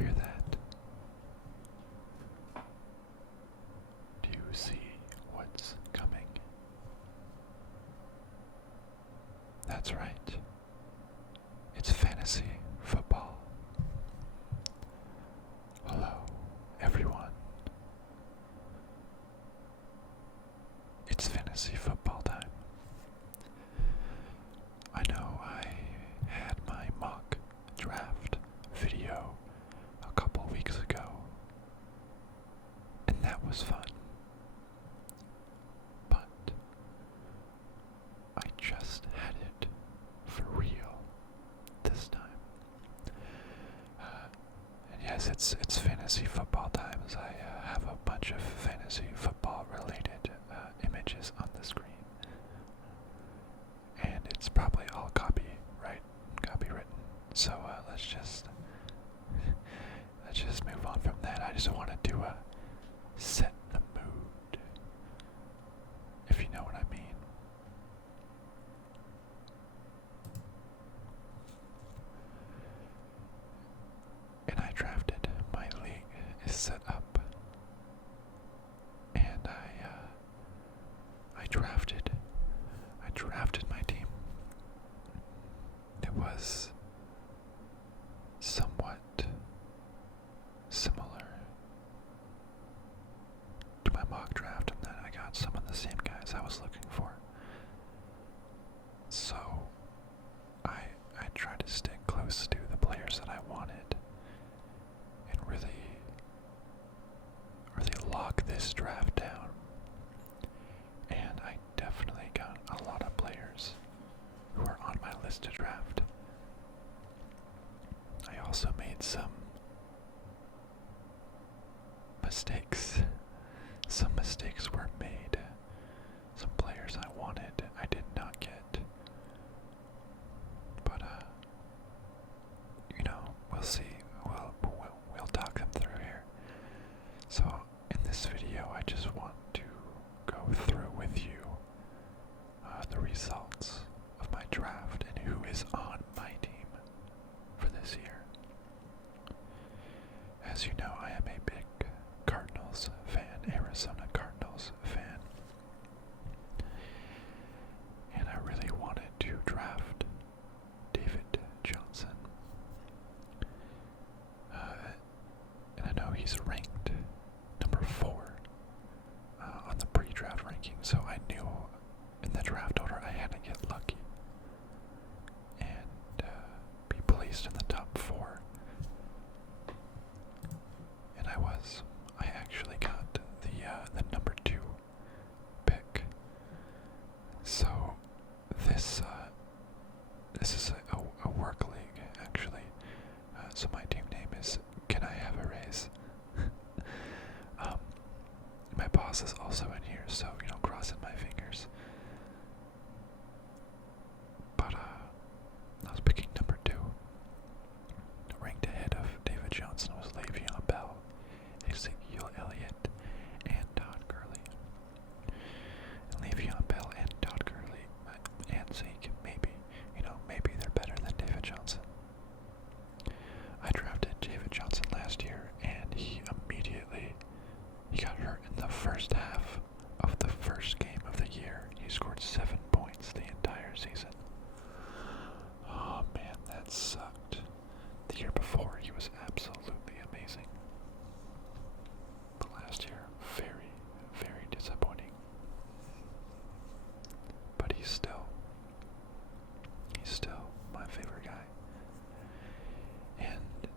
hear that? Do you see what's coming? That's right. It's fantasy football. Hello, everyone. It's fantasy football time. I know I had my mock draft video a couple weeks ago, and that was fun. But I just had it for real this time. And yes, it's fantasy football times. I have a bunch of fantasy football related images on the screen, and it's probably all copywritten. So let's just move on from that. I just wanted to set the mood, if you know what I mean. And I drafted. My league is set up, and I drafted my team. It was somewhat similar to my mock draft in that I got some of the same guys I was looking for. So I tried to stick close to the players that I wanted and really lock this draft down. And I definitely got a lot of players who are on my list to draft. I also made some mistakes. Some mistakes were made. Some players I wanted, I did not get. But, we'll see. We'll talk them through here. So, in this video, I just want to go through with you the results of my draft and who is on my team for this year. As you know, I am a big Cardinals fan, Arizona Cardinals fan. And I really wanted to draft David Johnson. And I know he's ranked number 4 on the pre-draft ranking, so I knew in the draft order I had to get lucky and be placed in the top 4. And I was. I actually got the number 2 pick. So this is a work league actually. So my team name is Can I Have a Raise? My boss is also in here, so crossing my fingers. But I was picking number 2. Ranked ahead of David Johnson was Le'Veon Bell, Ezekiel Elliott, and Todd Gurley. And Le'Veon Bell and Todd Gurley and Zeke, maybe they're better than David Johnson. I drafted David Johnson last year, and he got hurt in the first half of the first game of the year. He scored 7 points the entire season. Oh man, that sucked. The year before, he was absolutely amazing. But last year, very, very disappointing. But he's still my favorite guy. And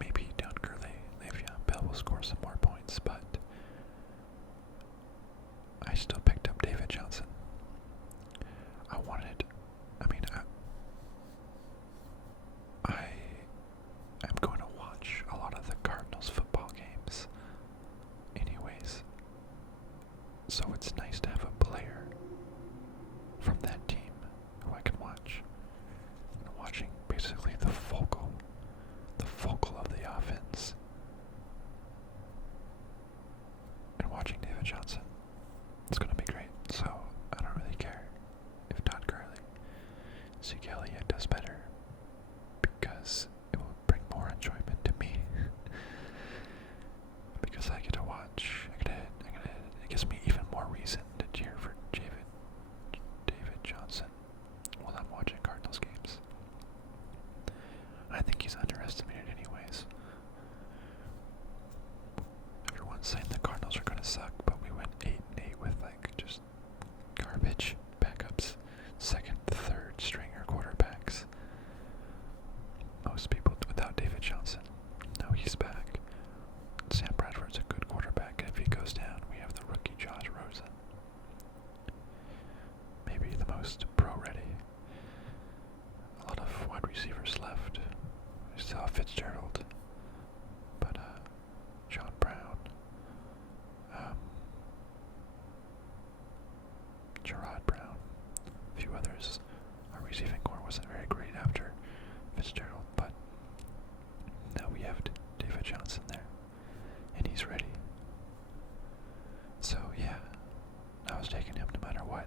maybe Todd Gurley, Le'Veon Bell will score some more points, but I still picked up David Johnson. I'm going to watch a lot of the Cardinals football games anyways. So it's nice to have a player from that team who I can watch. And watching basically the focal of the offense. And watching David Johnson. It's going to be great. So I don't really care if Todd Gurley, Zeke Elliott does better, because it will bring more enjoyment to me saying the Cardinals are gonna suck, but we went 8-8 with like just garbage backups, second, third stringer quarterbacks. Most people without David Johnson. Now he's back. Sam Bradford's a good quarterback, and if he goes down, we have the rookie Josh Rosen. Maybe the most pro-ready. A lot of wide receivers left. We still have Fitzgerald, but John Brown, Gerard Brown, a few others. Our receiving core wasn't very great after Fitzgerald, but now we have David Johnson there, and he's ready. So yeah, I was taking him no matter what.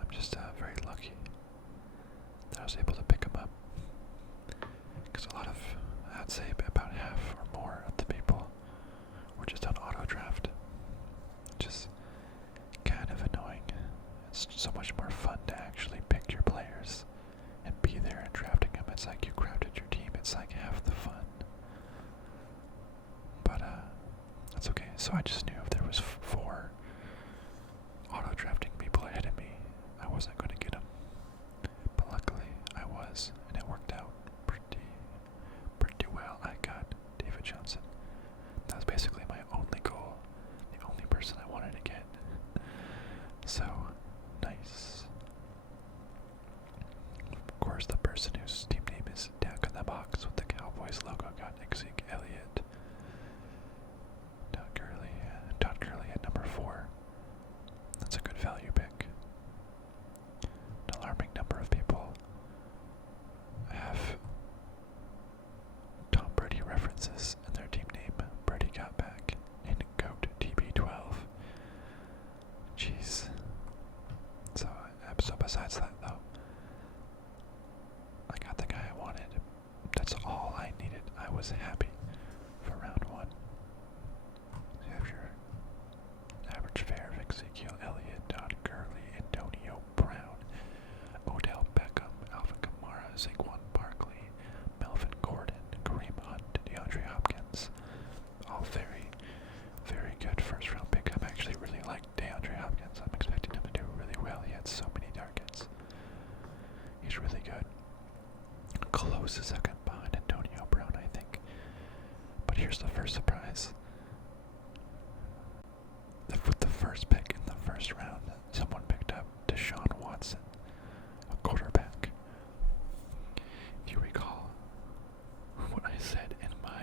I'm just very lucky that I was able to pick him up, because a lot of, I'd say about half or more of the people were just on auto draft, which is kind of annoying. It's so much more fun to actually pick your players and be there and drafting them. It's like you crafted your team. It's like half the fun. But that's okay. So I just knew if there was 4 auto drafting people ahead of me, I wasn't going to get them. But luckily I was, and it worked out pretty well. I got David Johnson. That was basically my only goal, the only person I wanted to get. So nice. Of course, the person whose team name is Dak in the Box with the Cowboys logo got Zeke Elliott. Todd Gurley at number 4. That's a good value pick. An alarming number of people have Tom Brady references in their team name. Brady got back in GOAT TB12. Jeez. So besides that though, I got the guy I wanted. That's all I needed. I was happy for round 1. You have your average fare of Ezekiel Elliott, Todd Gurley, Antonio Brown, Odell Beckham, Alvin Kamara, Saquon Barkley, Melvin Gordon, Kareem Hunt, DeAndre Hopkins. All very, very good first round pick. I actually really like DeAndre Hopkins. I'm expecting him to do really well. He had so many targets. He's really good. Close second behind Antonio Brown, I think. But here's the first surprise. With the first pick in the first round, someone picked up Deshaun Watson, a quarterback. If you recall what I said in my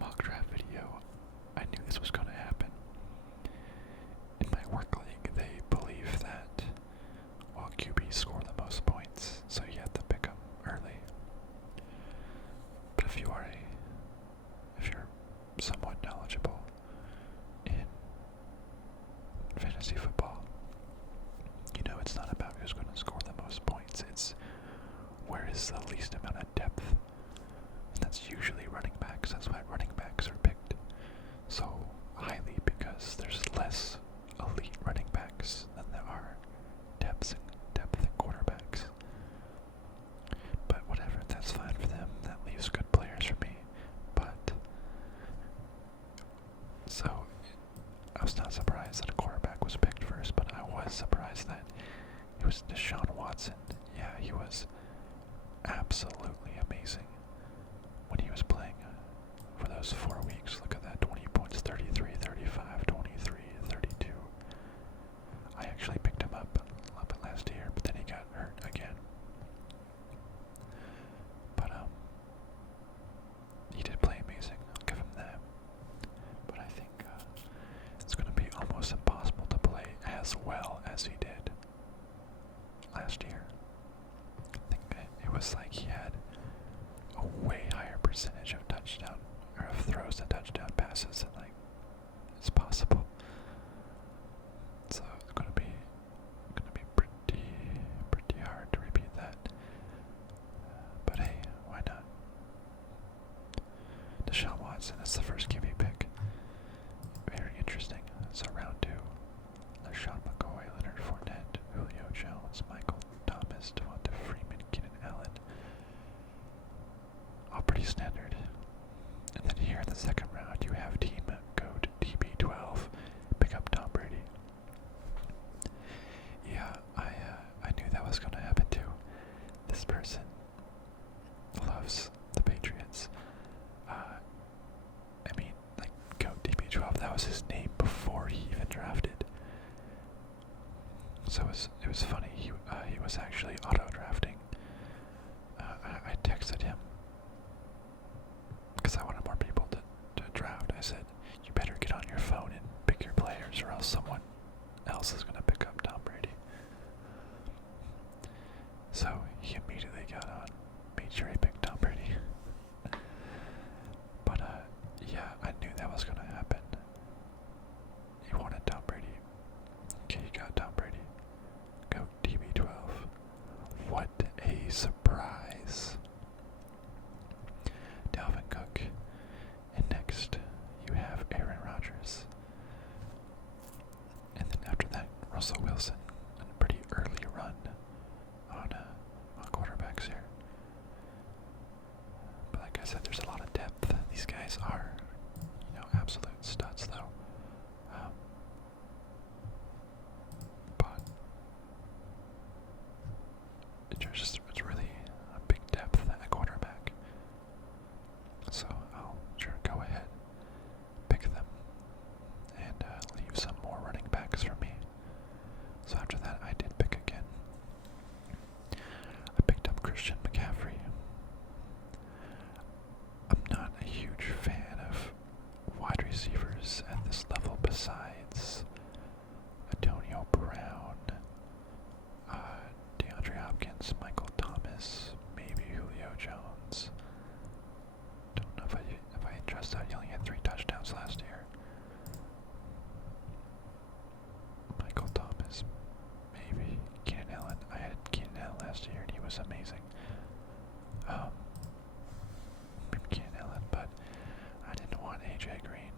mock draft video, I knew this was going to happen. In my work league, they believe that while QBs score the most points, so you have to pick them early. But if you're somewhat knowledgeable in fantasy football, you know it's not about who's going to score the most points. It's where is the least amount of depth. And that's usually running backs. That's why running backs are picked so highly, because there's less elite running backs than there are depth in quarterbacks. But whatever, that's fine for them. That leaves good players for me. But so I was not surprised that a quarterback was picked first, but I was surprised that it was Deshaun Watson. Yeah, he was absolutely amazing when he was playing for those 4 weeks. Look at that, 20 points, 33, 35, 23, 32. I actually picked him up a little bit last year, but then he got hurt again. But he did play amazing, I'll give him that. But I think it's going to be almost impossible to play as well as he did last year. I think it was like he had a way higher percentage of touchdown, or of throws to touchdown passes than like it's possible. So it's gonna be pretty hard to repeat that. But hey, why not? Deshaun Watson is the first QB pick. Very interesting. So round 2. LaShawn McCoy, Leonard Fournette, Julio Jones, Michael Thomas, Devonta Freeman, Keenan Allen. All pretty standard. And then here in the second round, was his name before he even drafted. So it was funny. He was actually auto drafting. I texted him because I wanted more people to draft. I said, "You better get on your phone and pick your players, or else someone else is gonna pick up Tom Brady." So he immediately got on, made sure he picked Tom Brady. But yeah, I knew that was gonna happen. He wanted Tom Brady. Okay, you got Tom Brady. Go TB12. What a surprise. Dalvin Cook. And next, you have Aaron Rodgers. And then after that, Russell Wilson. A pretty early run on quarterbacks here. But like I said, there's a lot of depth. These guys are, absolute studs, though. But it's really a big depth at quarterback. So I'll sure go ahead, pick them, and leave some more running backs for me. So after that, I did pick again. I picked up Christian McCaffrey. I'm not a huge fan of wide receivers at this level besides Antonio Brown, DeAndre Hopkins, Michael Thomas, maybe Julio Jones. Don't know if I trust that. He only had 3 touchdowns last year. Michael Thomas, maybe. Keenan Allen. I had Keenan Allen last year and he was amazing. Maybe Keenan Allen, but I didn't want AJ Green.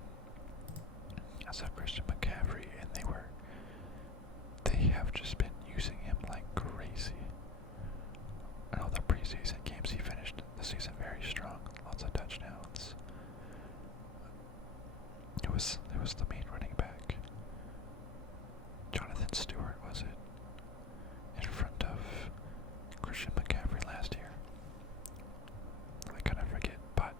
I saw Christian McCaffrey and they have just been using him like crazy. In all the preseason games, he finished the season very strong, lots of touchdowns. It was the main running back. Jonathan Stewart, was it? In front of Christian McCaffrey last year. I kind of forget, but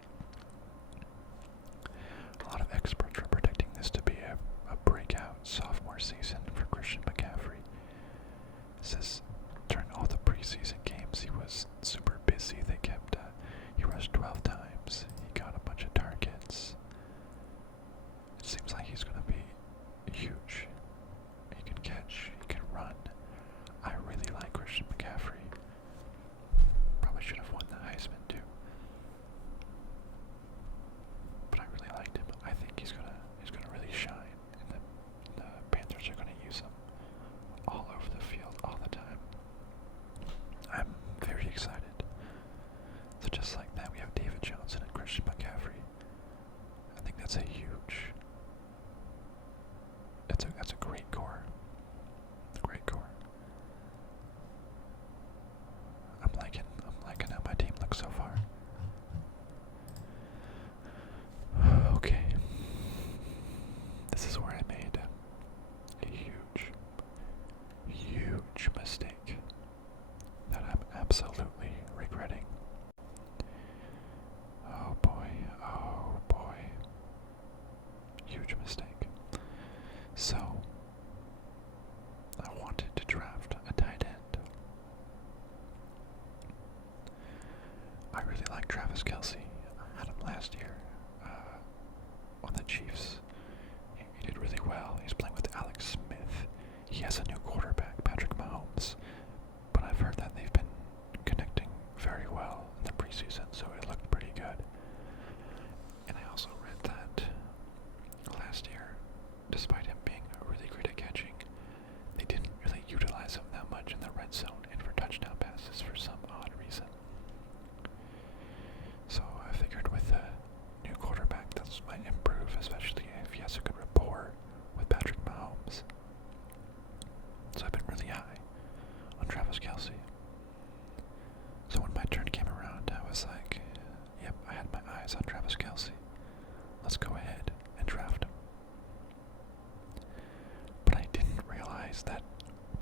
a lot of experts were predicting this to be a breakout sophomore season for Christian McCaffrey. It says during all the preseason games he was super busy. He rushed 12 times. He got a bunch of targets. It seems like he's going to be huge. He can catch, he can run. I really like Christian McCaffrey. Probably should have won the Heisman too. But I really liked him. I think he's gonna really shine, and the Panthers are gonna use him all over the field all the time. I'm very excited. So just like that, we have David Johnson and Christian McCaffrey. I think that's a huge. That's a great core. Great core. I'm liking how my team looks so far. Okay. This is where I made a huge mistake that I'm absolutely regretting. Oh boy. Huge mistake. So, I wanted to draft a tight end. I really like Travis Kelce. I had him last year on the Chiefs. He did really well. He's playing with Alex Smith. He has a new quarterback, Patrick Mahomes. But I've heard that they've been connecting very well in the preseason, so it looked pretty good. And I also read that last year, despite him being really great at catching, they didn't really utilize him that much in the red zone and for touchdown passes for some odd reason. So I figured with a new quarterback, that might improve, especially if he has a good rapport with Patrick Mahomes. So I've been really high on Travis Kelce. So when my turn came around, I was like, yep, I had my eyes on Travis Kelce. Let's go ahead and draft him. But I didn't realize that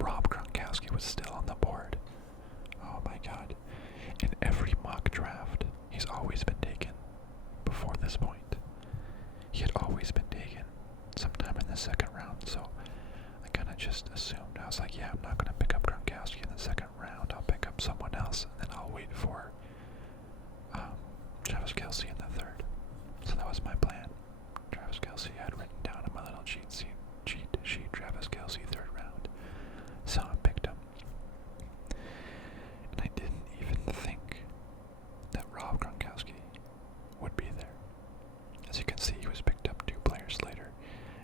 Rob Gronkowski was still on the board. Oh my god. In every mock draft, he's always been taken before this point. He had always been taken second round, so I kind of just assumed. I was like, yeah, I'm not going to pick up Gronkowski in the second round. I'll pick up someone else, and then I'll wait for Travis Kelce in the third. So that was my plan. Travis Kelce, I had written down in my little cheat sheet, Travis Kelce, third round. So I picked him. And I didn't even think that Rob Gronkowski would be there. As you can see, he was picked up 2 players later,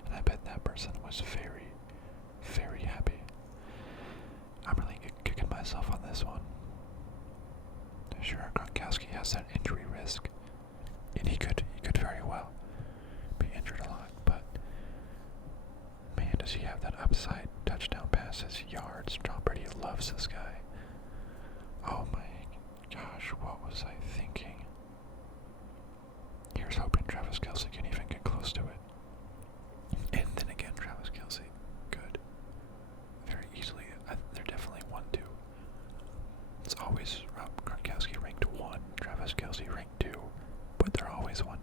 and I bet that person was very, very happy. I'm really kicking myself on this one. Sure, Gronkowski has that injury risk, and he could very well be injured a lot, but man, does he have that upside touchdown passes, yards. Tom Brady loves this guy. Oh my gosh, what was I thinking? Here's hoping Travis Kelce can even get close to it. And then again, Travis Kelce, good. Very easily. They're definitely 1-2. It's always Rob Gronkowski ranked 1, Travis Kelce ranked 2, but they're always 1-2.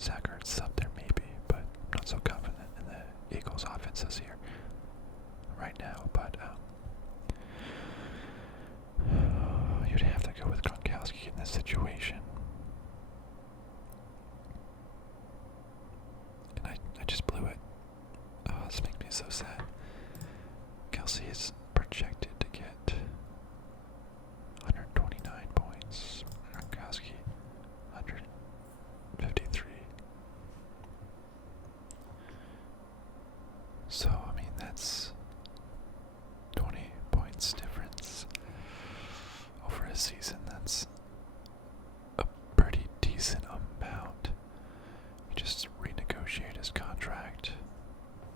Zach Ertz up there maybe, but not so confident in the Eagles' offenses here right now. But you'd have to go with Gronkowski in this situation. And I just blew it. Oh, this makes me so sad. Kelce is projected to get 129 points. Gronkowski, 153. So, I mean, that's 20 points difference over a season. That's a pretty decent amount. He just renegotiated his contract.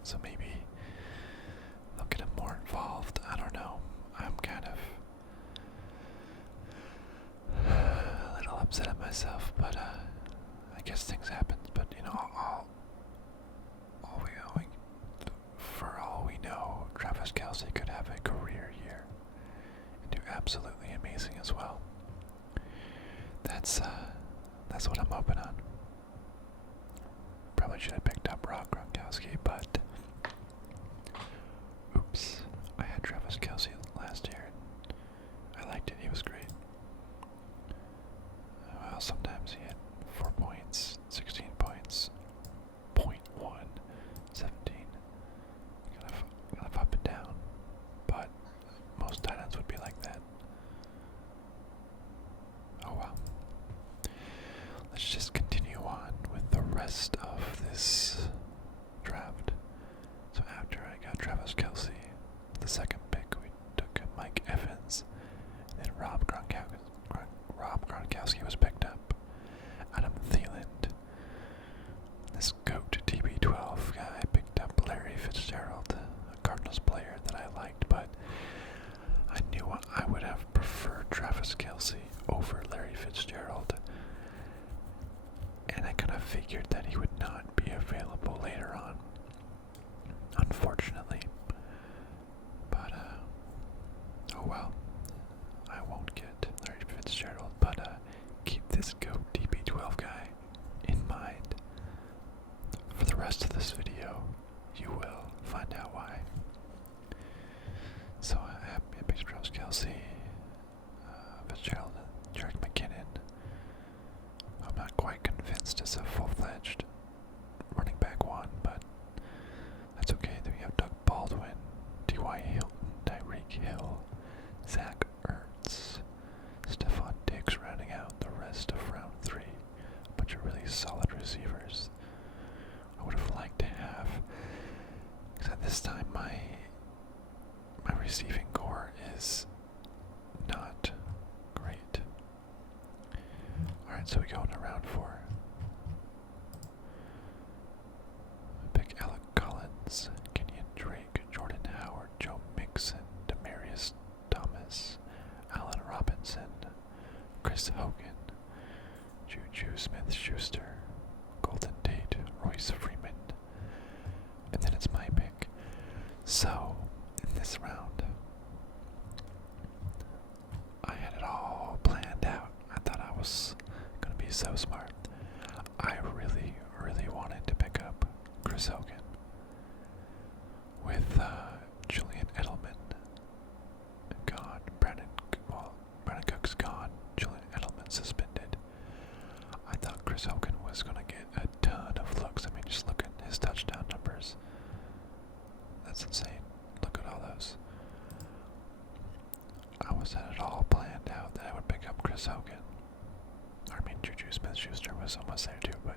So maybe they'll get him more involved. I don't know. I'm kind of a little upset at myself, but I guess things happen. But you know, for all we know, Travis Kelce could have a career year and do absolutely amazing as well. That's what I'm hoping on. Probably should have picked up Rob Gronkowski, but oops, I had Travis Kelce last year. I liked it. He was great. Well, sometimes he had 4 points, 16 points, 0.1, 17. Kind of up and down, but most tight ends would be like that. Oh well. Let's just continue on with the rest of this draft. So after I got Travis Kelce, the second pick, we took Mike Evans, and then Rob Gronkowski was picked up. Adam Thielen, this GOAT TB12 guy, picked up Larry Fitzgerald, a Cardinals player that I liked, but I knew I would have preferred Travis Kelce over Larry Fitzgerald. And I kind of figured that he would not be available later on, unfortunately. But, oh well. I won't get Larry Fitzgerald, but keep this GOAT DB12 guy in mind. For the rest of this video, you will find out why. So I picked Travis Kelce, Fitzgerald, and Jerick McKinnon. I'm not quite convinced it's a full-fledged running back one, but that's okay. Then we have Doug Baldwin, T.Y. Hilton, Tyreek Hill, Zach Ertz, Stephon Diggs rounding out the rest of round 3. A bunch of really solid receivers. I would have liked to have, because at this time my receiving core is not great. Alright, so we go into round 4. Pick Alec Collins, Kenyon Drake, Jordan Howard, Joe Mixon, Demaryius Thomas, Allen Robinson, Chris Hogan, Juju Smith-Schuster, Golden Tate, Royce Freeman, and then it's my pick. So, in this round, I had it all planned out. I thought I was going to be so smart. I really, really wanted to pick up Chris Hogan. Chris Hogan. I mean, Juju Smith-Schuster was almost there too, but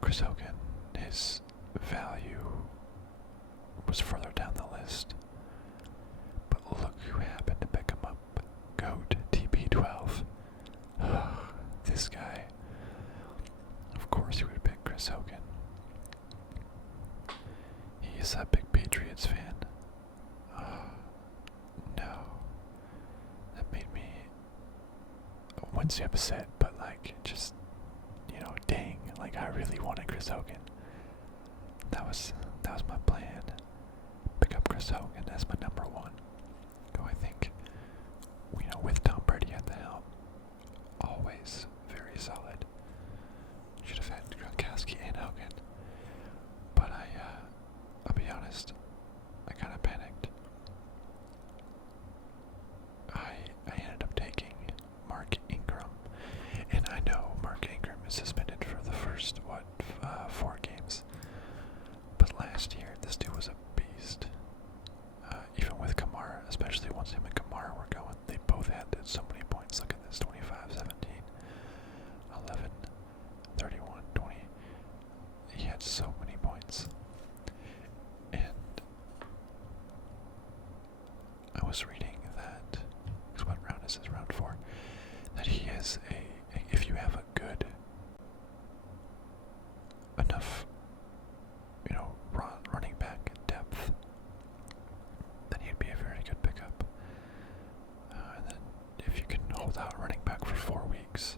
Chris Hogan, his value was further down the list. But look who happened to pick him up. GOAT TB12. This guy. Of course he would pick Chris Hogan. He's a big Patriots fan. No. That made me wince upset, but like, just, dang, like I really wanted Chris Hogan. That was my plan. Pick up Chris Hogan as my number one. Who I think, with Tom Brady at the helm, always very solid. Should have had Gronkowski and Hogan. But I'll be honest, I kind of panicked. I ended up taking Mark Ingram, and I know Mark Ingram is suspended for the first 4 games. But last year, this dude was a beast. Even with Kamara, especially once him and Kamara were going, they both had so many points. Look at this: 25, 17, 11, 31, 20. He had so many points. And I was reading that, because what round is this? Round 4. That he is if you have a good enough, running back depth, then he'd be a very good pickup. And then if you can hold out running back for 4 weeks,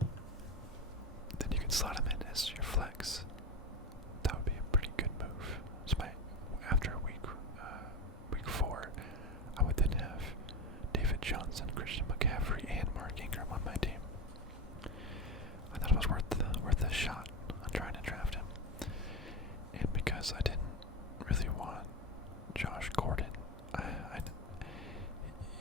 then you can slot him in as your flex. That would be a pretty good move. So after week 4, I would then have David Johnson, Christian McCaffrey, and Mark Ingram on my team. I thought it was worth a shot on trying to draft him. And because I didn't really want Josh Gordon,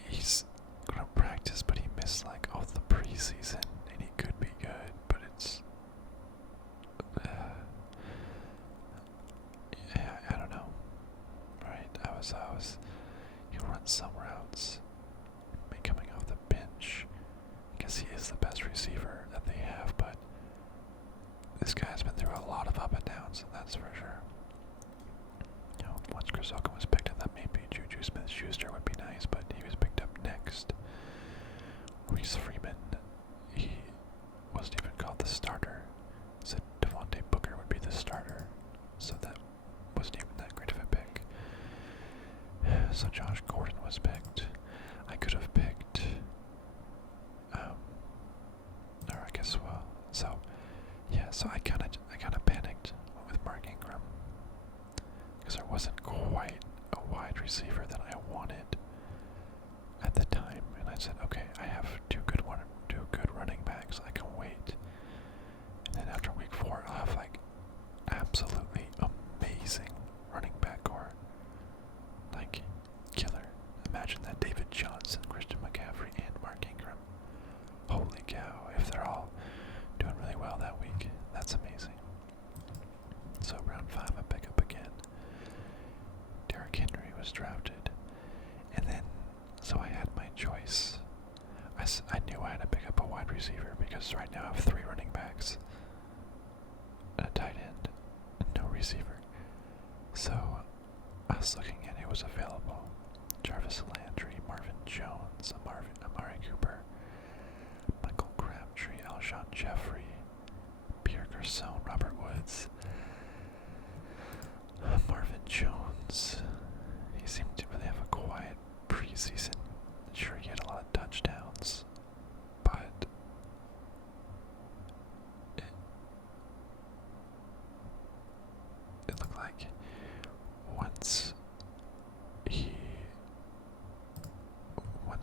he's gonna practice, but he missed like all the preseason, and he could be good, but it's yeah, I don't know. Right? He'll run some routes. Coming off the bench, I guess he is the best receiver that they have, but this guy's been through a lot of up and downs, that's for sure. Once Chris Hogan was picked up, that maybe Juju Smith-Schuster would be nice, but he was picked up next. Reese Freeman, he wasn't even called the starter. Said Devontae Booker would be the starter, so that wasn't even that great of a pick. So Josh Gordon was picked. I could have picked, or I guess, so I kind of panicked with Mark Ingram, because there wasn't quite a wide receiver that I wanted at the time, and I said, okay, I have two good running backs, I can wait, and then after week 4, I'll have like absolutely amazing running back core, like killer. Imagine that: David Johnson, Christian McCaffrey, and Mark Ingram. Holy cow, if they're all doing really well that week, that's amazing. So round 5, I pick up again. Derrick Henry was drafted. And then, so I had my choice. I knew I had to pick up a wide receiver, because right now I have 3 running backs, a tight end, and no receiver. So I was looking at who was available. Jarvis Landry, Marvin Jones, Amari Cooper, Michael Crabtree, Alshon Jeffrey, Pierre Garcon, Robert Woods, Marvin Jones. He seemed to really have a quiet preseason. Sure, he had a lot of touchdowns, but it looked like once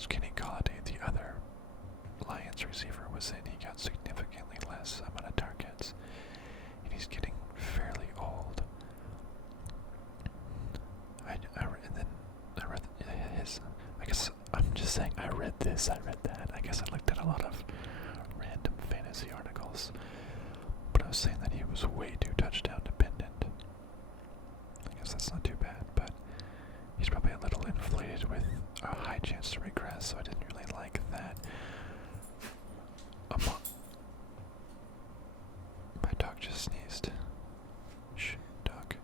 Kenny Golladay, the other Lions receiver, was in, he got significantly less amount of targets, and he's getting fairly old. I read this, I read that. I guess I looked at a lot of random fantasy articles, but I was saying that he was way too touchdown dependent. I guess that's not too bad, but he's probably a little inflated with a high chance to regress, so I didn't really like that. just sneezed. Shh, dog.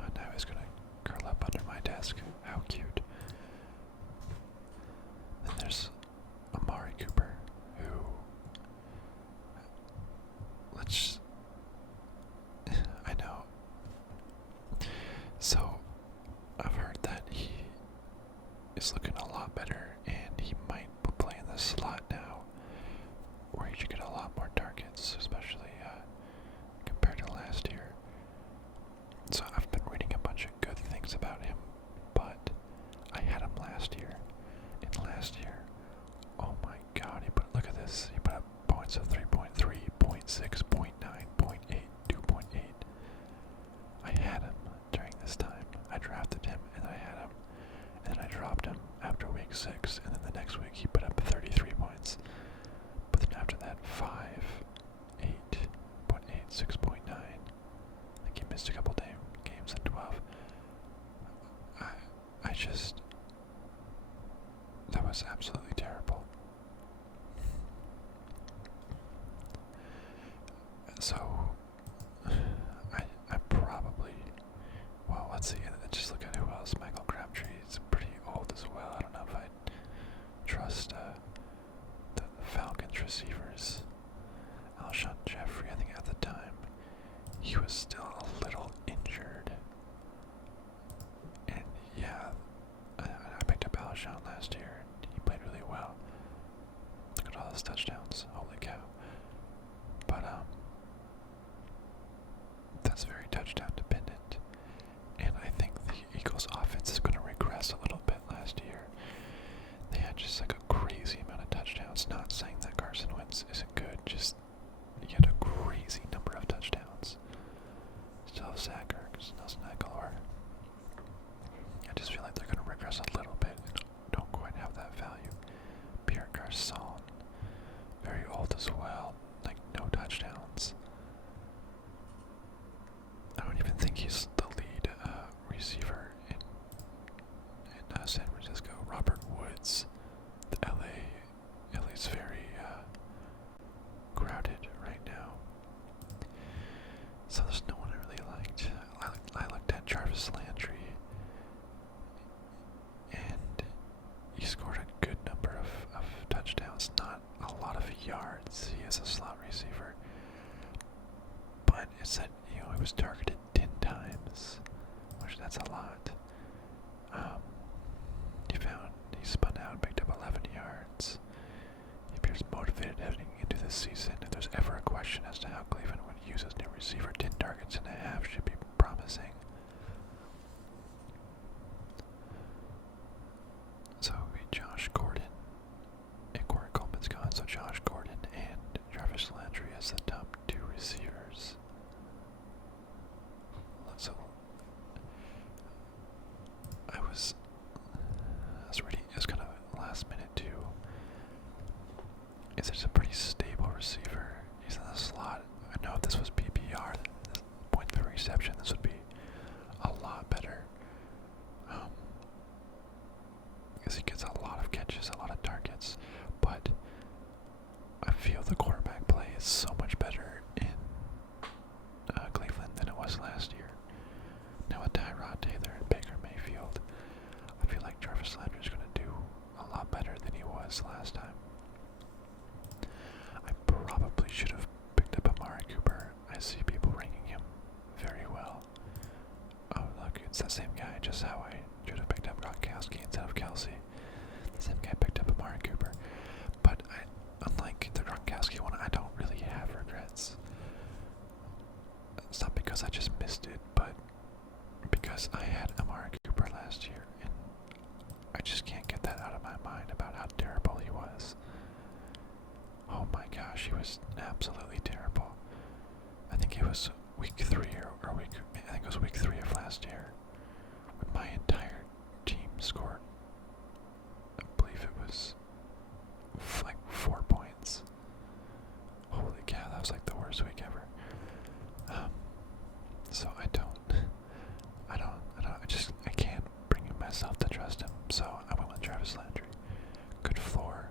Oh, now he's gonna curl up under my desk. How cute. Then there's Amari Cooper, who, let's, I know. So, I've heard that he is looking a lot better, and he might play in the slot now, where he should get a lot more targets, especially compared to last year. So I've been reading a bunch of good things about him, but I had him last year. And last year, oh my god, look at this. He put up points of 3.3, 0.6, 0.9, 0.8, 2.8. I had him during this time. I drafted him and I had him. And then I dropped him after week 6, and then the next week he put up 33 points. But then after that, 5, 8, 0.8, 6.9. I think he missed a couple games in 12. I just, that was absolutely terrible. So, I probably, well, let's see, just look at who else. Michael Crabtree is pretty old as well. I don't know if I trust the Falcons receivers. Alshon Jeffrey, I think at the time, he was still a little injured. And yeah, I picked up Alshon last year, and he played really well. Look at all those touchdowns, holy cow. But, that's very touchdown dependent. And I think the Eagles offense is going to regress a little bit last year. They had just like a crazy amount of touchdowns. Not saying that Carson Wentz isn't good, just he had a crazy number of touchdowns. Still have Zach Ertz, Nelson Aguilar. I just feel like they're going to regress a little bit and don't quite have that value. Pierre Garcon, very old as well, like no touchdowns. I don't even think he's the lead receiver in San Francisco. Robert Woods, the LA's very crowded right now. So there's no one I really liked. I looked at Jarvis Landry, and he scored a good number of touchdowns, not a lot of yards. He is a slot receiver, but it said, he was targeted 10 times, which that's a lot. He spun out, picked up 11 yards. He appears motivated heading into this season. If there's ever a question as to how Cleveland would use his new receiver, 10 targets and a half should be promising. So Josh Gordon and Corey Coleman's gone, so Josh Gordon and Jarvis Landry as the top 2 receivers. So I was ready. It was kind of last minute too. Is it a pretty stable receiver? He's in the slot. I know if this was PPR, point per reception, this would be a lot better. Because he gets a lot of catches, a lot of targets. But I feel the quarterback play is so much better in Cleveland than it was last year. Now with Tyrod Taylor and Baker Mayfield, I feel like Jarvis Landry is going to do a lot better than he was last time. I probably should have picked up Amari Cooper. I see people ranking him very well. Oh look, it's that same guy, just how I should have picked up Gronkowski instead of Kelsey. The same guy picked up Amari Cooper. But unlike the Gronkowski one, I don't really have regrets. It's not because I just missed it, but because I had Amari Cooper last year, and I just can't get that out of my mind about how terrible he was. Oh my gosh, he was absolutely terrible. I think it was week 3 I think it was week 3 of last year when my entire team scored, I believe it was like 4 points. Holy cow, that was like the worst week ever. So I can't bring myself to trust him, so I went with Jarvis Landry. Good floor.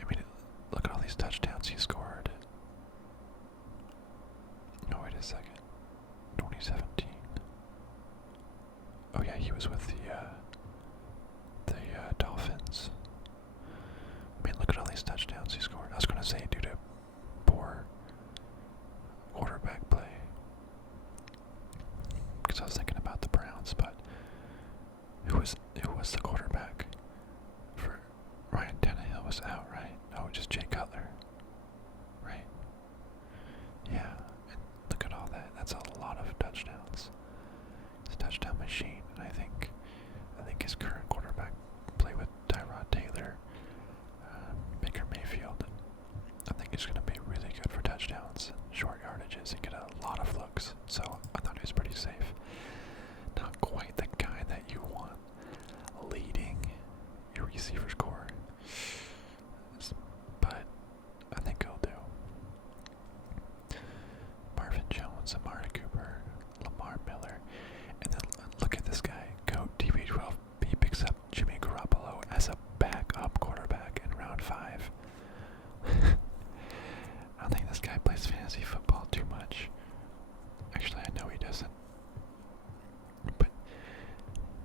I mean, look at all these touchdowns he scored. a second. 2017. Oh yeah, he was with the Dolphins. I mean, look at all these touchdowns he scored. I was going to say due to poor quarterback play, because I was thinking about the Browns, but who was the quarterback for Ryan Tannehill was out, right? Oh, just Jay Cutler, right? Yeah, and look at all that. That's a lot of touchdowns. It's a touchdown machine, and I think his current quarterback play with Tyrod Taylor, Baker Mayfield. I think he's going to be really good for touchdowns and short yardages and get a lot of looks. So I thought he was pretty safe. Not quite the guy that you want leading your receivers core, but I think he'll do. Marvin Jones, Amari Cooper, Lamar Miller, and then look at this guy, go TB12. He picks up Jimmy Garoppolo as a backup quarterback in round 5. I don't think this guy plays fantasy football too much. Actually, I know he doesn't. But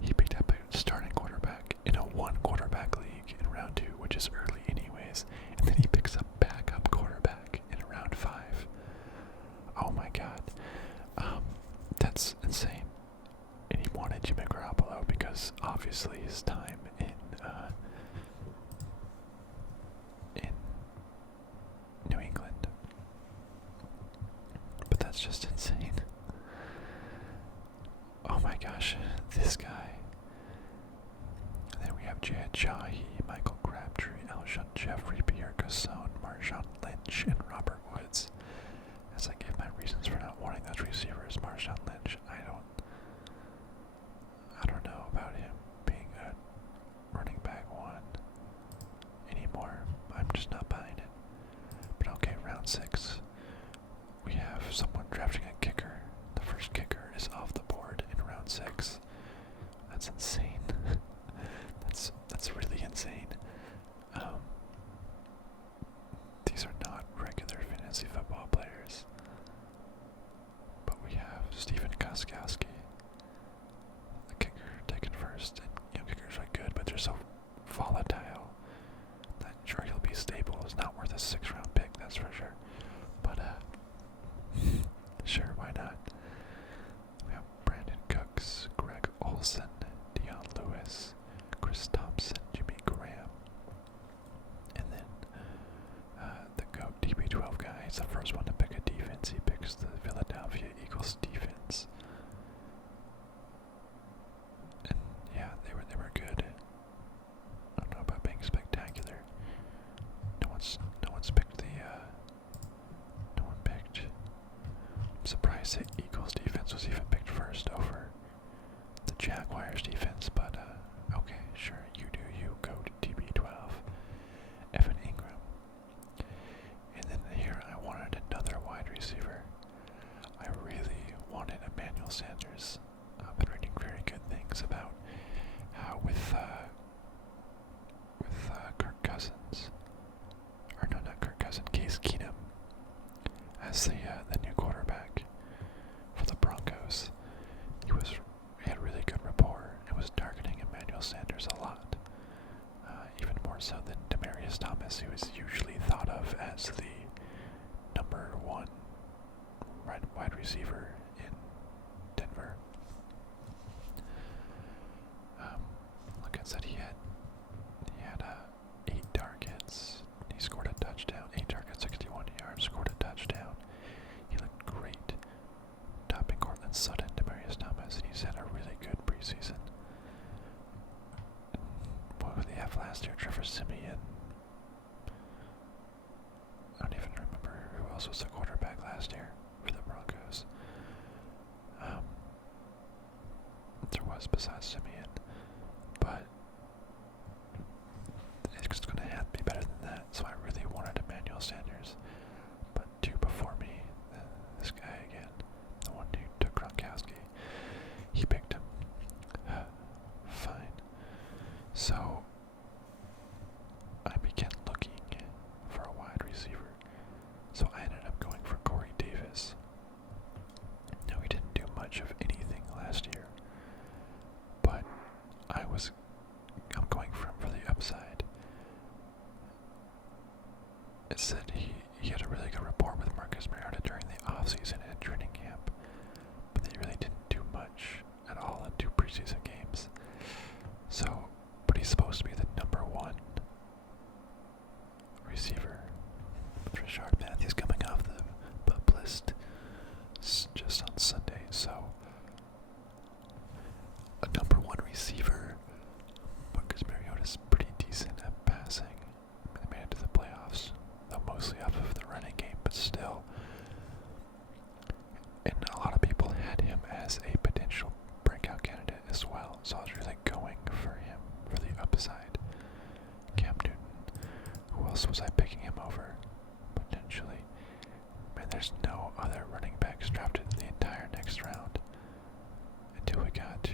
he picked up a starting quarterback in a 1-quarterback league in round 2, which is early anyways, and then he picks up backup quarterback in round 5. Oh my god. That's insane. And he wanted Jimmy Garoppolo because obviously his time in New England. But that's just insane. Oh my gosh, this guy. And then we have Jad Jahi, Michael Crabtree, Alshon Jeffrey, Pierre Gasson, Marshawn Lynch, and Robert Woods. As I give my reasons for not wanting those receivers, Marshawn Lynch, I don't know about him being a running back 1 anymore. I'm just not buying it. But okay, round 6. We have someone drafting a kicker. The first kicker is off the board in round 6. That's insane. that's really insane. These are not regular fantasy football players. But we have Stephen Gostkowski, the kicker, taken first. And kickers are good, but they're so volatile. Not sure he'll be stable. It's not worth a 6th-round pick, that's for sure. But sure, why not? We have Brandon Cooks, Greg Olson, Deion Lewis, Chris Thompson, Jimmy Graham, and then the GOAT DB12 guy. He's the first one to pick a defense. He picks the Philadelphia Eagles defense. And yeah, they were good. I don't know about being spectacular. No one's picked no one picked. I'm surprised the Eagles defense was even picked first over the Jaguars defense, but okay, sure, you do you, go to TB12. Evan Ingram. And then here I wanted another wide receiver. I really wanted Emmanuel Sanders. I've been reading very good things about how with Kirk Cousins, or no, not Kirk Cousins, Case Keenum as the new quarterback for the Broncos. He had really good rapport and was targeting Emmanuel Sanders a lot, even more so than Demaryius Thomas, who is usually thought of as the number 1 wide receiver in Denver. Like I said, he had 8 targets. He scored a touchdown. 8 targets, 61 yards. Scored a touchdown. He looked great, topping Cortland Sutton, Demaryius Thomas, and he's had a really good preseason. What did they have last year? Trevor Siemian. I don't even remember who else was the quarterback last year for the Broncos. There was besides Siemian, but it's going to have to be better than that. So I really wanted Emmanuel Sanders, but 2 before me, this guy again, the one who took Gronkowski, he picked him. Fine. So I began looking for a wide receiver. So I ended up going for Corey Davis. as a potential breakout candidate as well. So I was really going for him for the upside. Cam Newton. Who else was I picking him over? Potentially. Man, there's no other running backs drafted in the entire next round. Until we got to...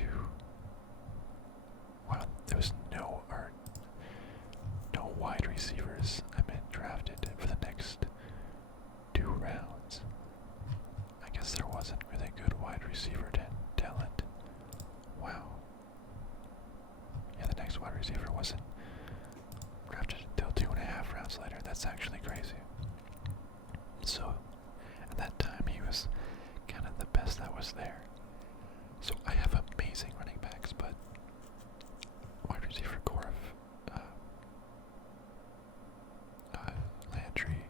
Wow, there was no wide receivers drafted for the next 2 rounds. I guess there wasn't really good wide receiver talent. Wow. Yeah, the next wide receiver wasn't drafted until 2.5 rounds later. That's actually crazy. So, at that time, he was kind of the best that was there. So I have amazing running backs, but wide receiver core of Landry,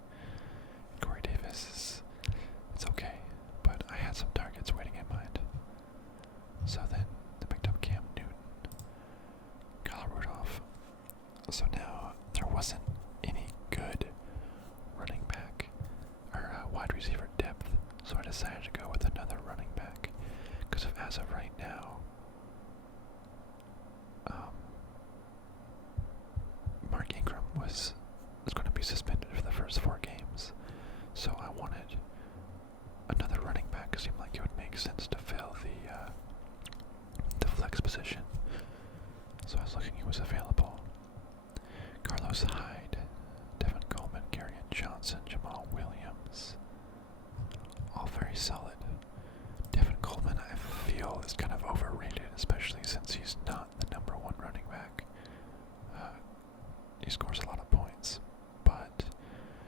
Corey Davis, it's okay, but I had some targets waiting in mind. So then they picked up Cam Newton, Kyle Rudolph. So now there wasn't any good running back or wide receiver depth, so I decided to go with another running back. Because as of right now, Mark Ingram was going to be suspended for the first 4 games, so I wanted another running back. It seemed like it would make sense to fill the flex position. So I was looking, he was available. Carlos Hyde, Devin Coleman, Kerryon Johnson, Jamal Williams, all very solid. Devin Coleman, I feel, is kind of overrated, especially since he's not the #1 running back. He scores a lot of points, but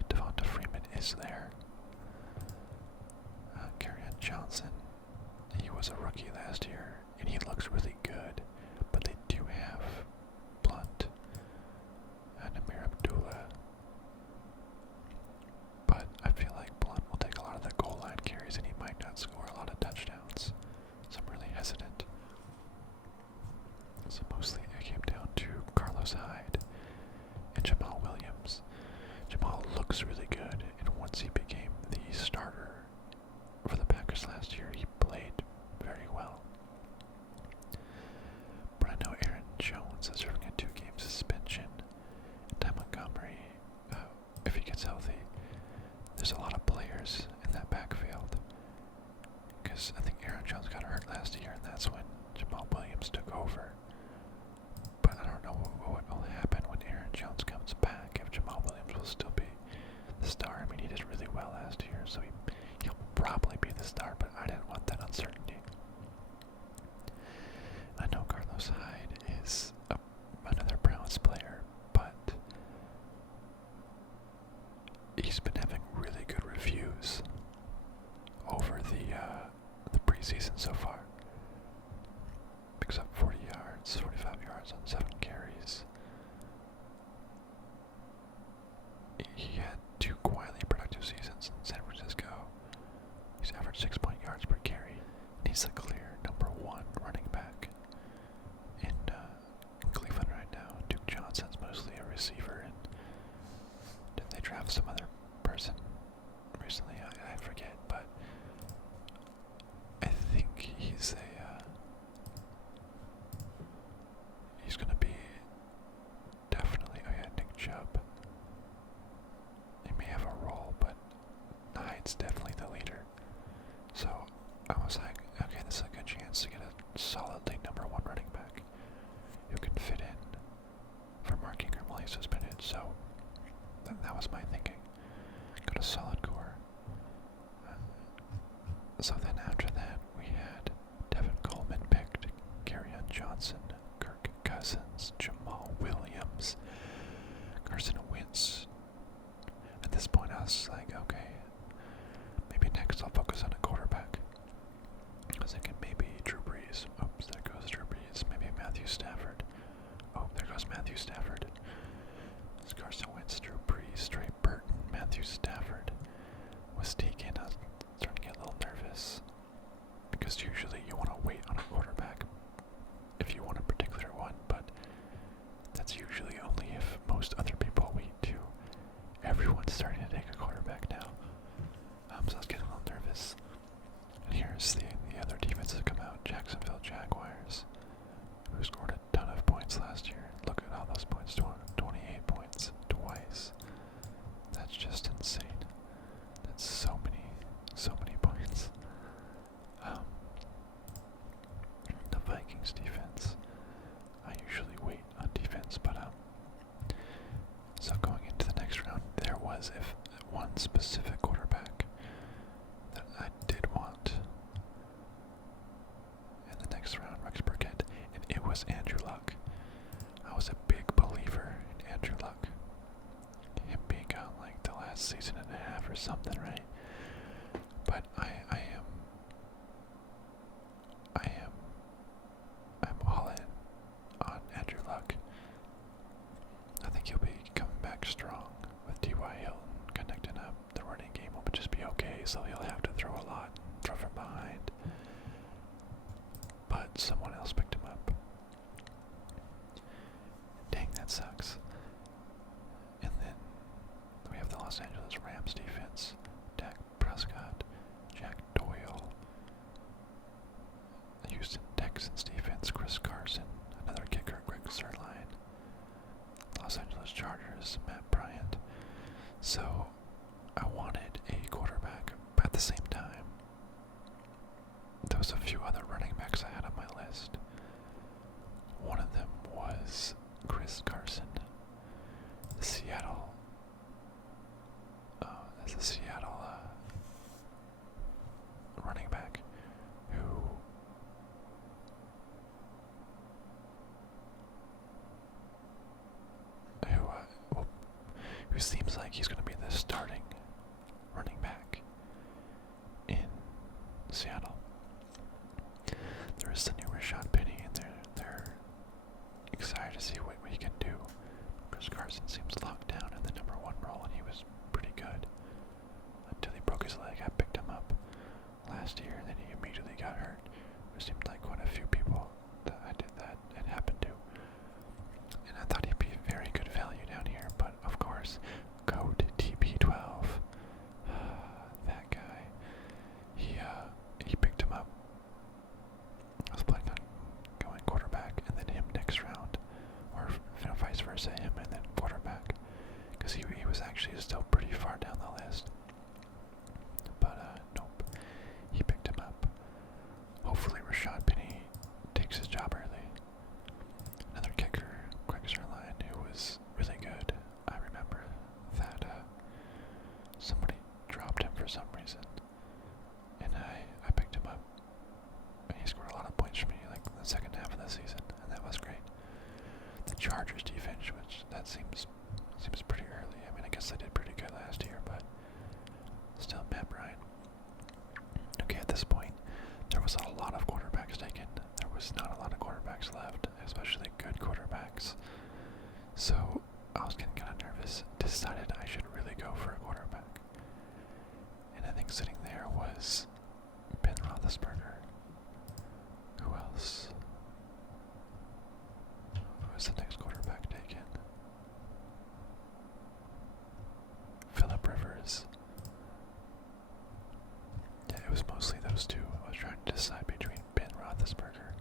Devonta Freeman is there. Kerryon Johnson, he was a rookie last year, and he looks really good, but they do have Blunt and Amir Abdullah. But I feel like Blunt will take a lot of the goal line carries, and he might not score a lot of touchdowns. So I'm really hesitant. So mostly it came down to Carlos Hyde and Jamal Williams. Jamal looks really good, and once he became the starter for the Packers last year, he played very well. But I know Aaron Jones is serving a 2-game suspension. Ty Montgomery, if he gets healthy, there's a lot of players in that backfield. Because I think Aaron Jones got hurt last year, and that's when Jamal Williams took over. But I don't know what will happen when Aaron Jones comes back, if Jamal Williams will still be the star. I mean, he did really well last year, so he'll probably be the star, but I didn't want that uncertainty. I know Carlos Hyde is another Browns player, but he's been having really good reviews over the preseason so far. Picks up 40 yards, 45 yards on 7 carries. He had 2 quietly productive seasons in San Francisco. He's averaged 6 yards per carry. And he's the clear #1 running back in Cleveland right now. Duke Johnson's mostly a receiver, and did they draft some other person recently? I forget, but I think he's he's gonna be definitely, Nick Chubb. He may have a role, but Hyde's definitely the leader. So I was like, okay, this is a good chance to get a solidly #1 running back who can fit in for Mark Ingram while he's suspended. So that was my thinking. Got a solid core. So then after that, we had Devin Coleman picked, Kerryon Johnson, Kirk Cousins, Jamal Williams, Carson Wentz. At this point, I was like, okay, maybe next I'll focus on a quarterback. I was thinking maybe Drew Brees. Oops, there goes Drew Brees. Maybe Matthew Stafford. Oh, there goes Matthew Stafford. It's Carson Wentz, Drew Brees, Trey Burton, Matthew Stafford. Was Deacon. I was starting to get a little nervous, because usually you want to wait on a quarterback if you want a particular one, but that's usually only if most other people wait too. Everyone's starting to take a quarterback now. So I was getting a little nervous. And here's the other defensive Jaguars, who scored a ton of points last year. Look at all those points, 28 points twice. That's just insane. That's so many points. The Vikings defense. I usually wait on defense, but so going into the next round, there was one specific quarterback that I did want in the next round, Rex Burkhead, and it was Andrew Luck. I was a big believer in Andrew Luck. Him being out like the last season and a half or something, right? But I'm all in on Andrew Luck. I think he'll be coming back strong with T.Y. Hilton connecting up. The running game will just be okay, so he'll have to throw a lot, throw from behind. But someone else picked him up. Dang, that sucks. And then we have the Los Angeles Rams defense. Dak Prescott, Jack Doyle. The Houston Texans defense, Chris Carson, another kicker, Greg Zuerlein. Los Angeles Chargers, Matt Bryant. So I wanted a quarterback, but at the same time, there was a few other running backs I had on my list. One of them was Chris Carson, the Seattle running back who seems like he's going to be the starting running back in Seattle. There is the new Rashad Penny, and they're excited to see what he can do. Chris Carson seems locked down in the #1 role, and he was pretty good until he broke his leg. I picked him up last year, and then he immediately got hurt. There seemed like quite a few people that I did that it happened to. And I thought he'd be very good value down here, but of course, go to TB12. That guy. He picked him up. I was planning on going quarterback and then him next round, or vice versa, him and then quarterback, because he was actually still pretty far down the list. But nope, he picked him up. Hopefully Rashad Penny takes his job early. Another kicker, Greg Zuerlein, who was really good. I remember that somebody dropped him for some reason, and I picked him up. And he scored a lot of points for me, like in the second half of the season, and that was great. The Chargers defense, which that seems pretty early. I mean, I guess they did pretty good last year, but still, Matt Bryant. Okay, at this point, there was a lot of quarterbacks taken. There was not a lot of quarterbacks left, especially good quarterbacks. So I was getting kind of nervous. Decided I should really go for a quarterback. And I think sitting there was Ben Roethlisberger. Who else? Who was the next quarterback taken? Phillip Rivers. Yeah, it was mostly those two. I was trying to decide between Ben Roethlisberger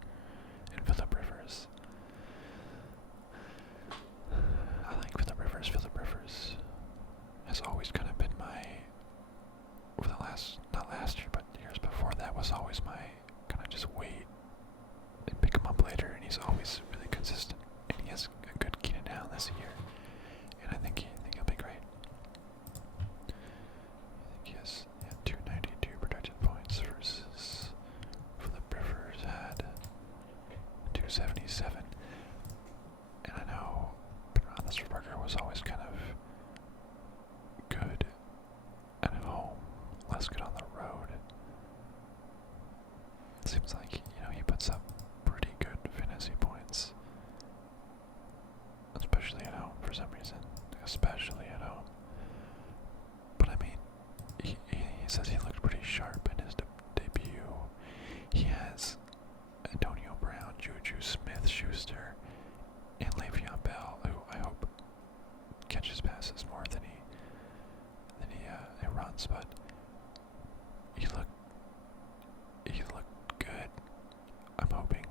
and Phillip Rivers. I like Phillip Rivers. Phillip Rivers has always kind of been not last year, but years before that, was always my kind of just wait and pick him up later, and he's always really consistent. And he has a good Keenan Allen this year, and I think he'll be great. I think he has 292 projected points versus Phillip Rivers had 277. And I know Roethlisberger was always kind of good at home, less good on the road. It seems like, he puts up pretty good fantasy points, especially at home for some reason. Especially at home. But I mean, he says he looked pretty sharp in his debut. He has Antonio Brown, Juju Smith-Schuster, and Le'Veon Bell, who I hope catches passes more than he runs, but he looked good. I'm hoping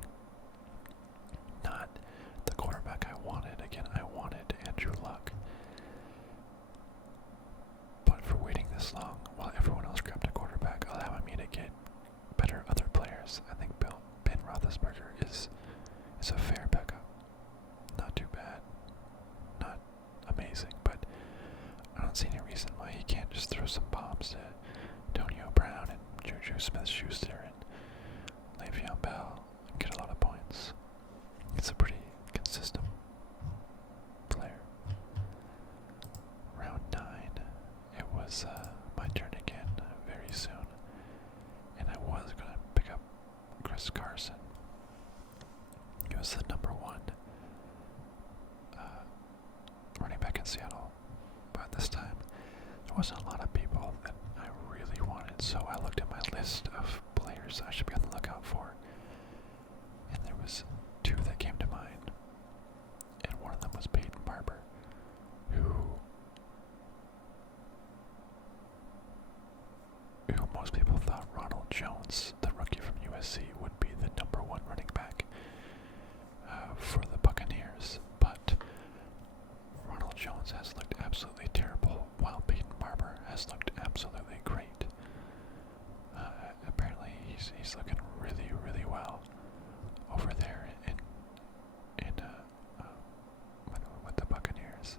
Smith-Schuster and Le'Veon Bell get a lot of points. It's a pretty consistent player. Round 9, it was my turn again very soon, and I was going to pick up Chris Carson. He was the number 1 running back in Seattle, but this time there wasn't a lot of people that I really wanted, so I looked at my list of players I should be on the lookout for, and there was 2 that came to mind, and one of them was Peyton Barber, who most people thought Ronald Jones, the rookie from USC, would be the number 1 running back for the Buccaneers, but Ronald Jones has looked absolutely terrible, while Peyton Barber has looked absolutely great. Apparently, he's looking really, really well over there with the Buccaneers.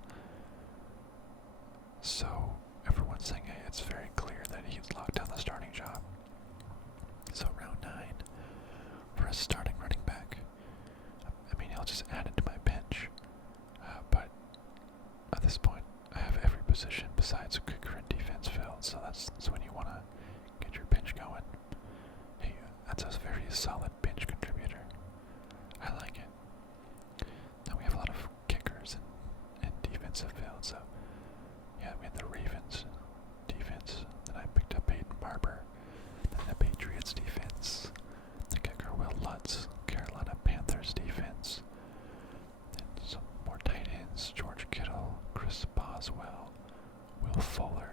So everyone's saying it's very clear that he's locked down the starting job. So round 9 for a starting running back. I mean, I'll just add it to my bench, but at this point, I have every position besides kicker and defense filled, so that's when you want to get your bench going. Hey, that's a very solid bench contributor. I like it. Now we have a lot of kickers and defensive field, so yeah, we had the Ravens defense, then I picked up Peyton Barber, then the Patriots defense, the kicker Will Lutz, Carolina Panthers defense, then some more tight ends, George Kittle, Chris Boswell, Will Fuller,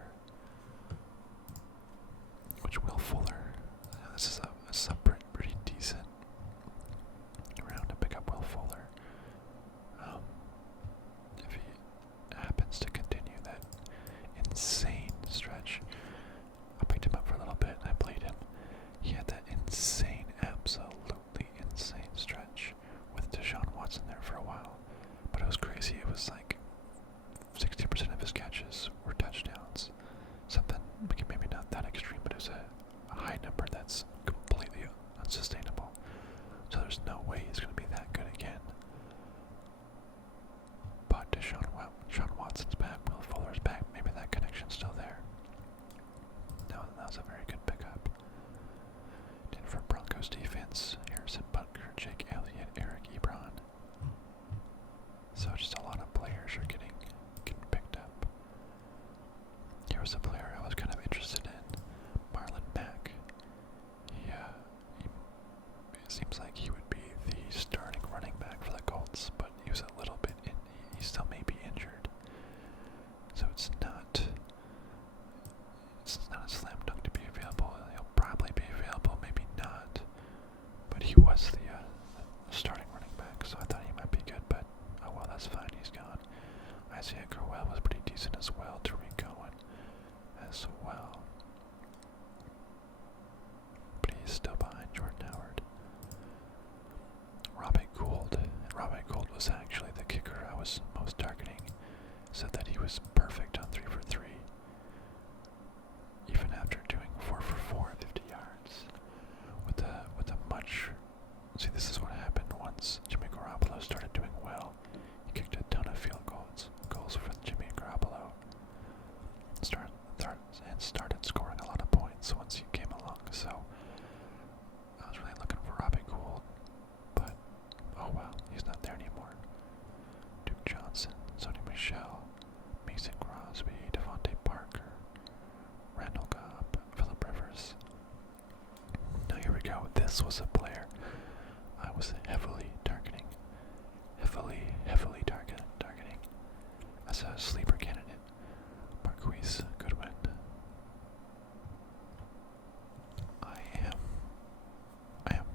this is a pretty decent round to pick up Will Fuller. If he happens to continue that insane stretch, I picked him up for a little bit and I played him. He had that insane, absolutely insane stretch with Deshaun Watson there for a while, but it was crazy. It was like 60% of his catches were touchdowns. Something maybe not that extreme, but it was a high number that's completely unsustainable. So there's no way he's going to be that good again. But Deshaun Watson's back, Will Fuller's back. Maybe that connection's still there. That was a very good pickup. Denver Broncos defense: Harrison Butker, Jake Elliott, Eric Ebron. So just a lot of players are getting picked up. Here was a player I was kind of interested in, Marlon Mack. It seems like he would be the starting running back for the Colts, but he was a little bit he still may be injured. So it's not a slam dunk to be available. He'll probably be available, maybe not. But he was the starting running back, so I thought he might be good, but oh well, that's fine, he's gone. Isaiah Crowell was pretty decent as well. Tariq Cohen as well. But he's still behind Jordan Howard. Robbie Gould was actually the kicker I was most targeting. Said that he was perfect on 3 for 3. Even after doing 4 for 4 at 50 yards. With a much... See, this is what happened once Jimmy Garoppolo started doing well. He kicked a ton of field goals for Jimmy Garoppolo. Started scoring a lot of points once he came along, so I was really looking for Robbie Gould, but oh well, he's not there anymore. Duke Johnson, Sony Michel, Mason Crosby, Devontae Parker, Randall Cobb, Phillip Rivers. Now here we go. This was a player I was heavily targeting as a sleeper candidate. Marquise Goodwin. I am